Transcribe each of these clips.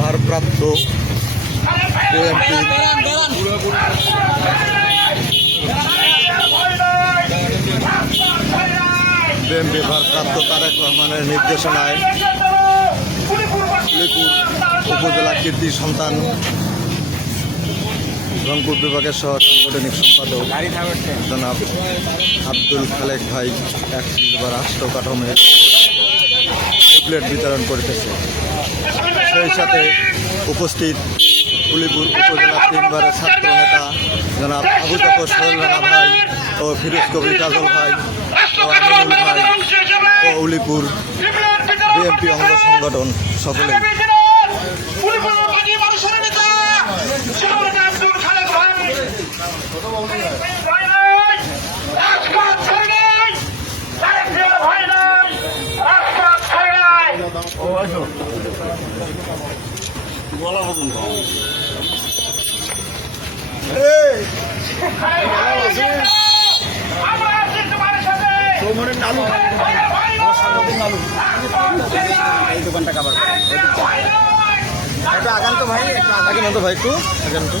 ভারপ্রাপ্ত বিএনপি ভারপ্রাপ্ত তারেক রহমানের নির্দেশনায় উলিপুর উপজেলা কীর্তি সন্তান রংপুর বিভাগের সহ সাংগঠনিক সম্পাদক জনাব আব্দুল খালেক ভাই 31 রাষ্ট্র কাঠামোর লিফলেট বিতরণ করিতেছে। সেই সাথে উপস্থিত উলিপুর উপজেলা 3বারের ছাত্র নেতা জনাব আবু জাফর সোহেল রানা ভাই ও ফিরোজ কবির কাজল ভাই ও আমিনুল ভাই ও উলিপুর বিএনপি অঙ্গ সংগঠন সকলেই। এই দোকানটা কাবার এটা আগান তো ভাই, আগে না তো ভাই, একটু আগে তো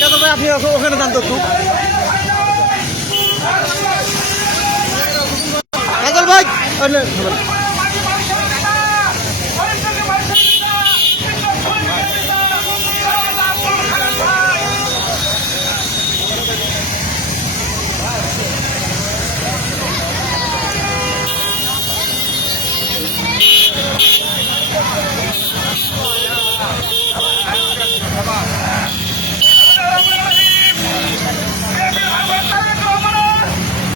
কাজল ভাই আপনি ওখানে যান তো, কাজল ভাই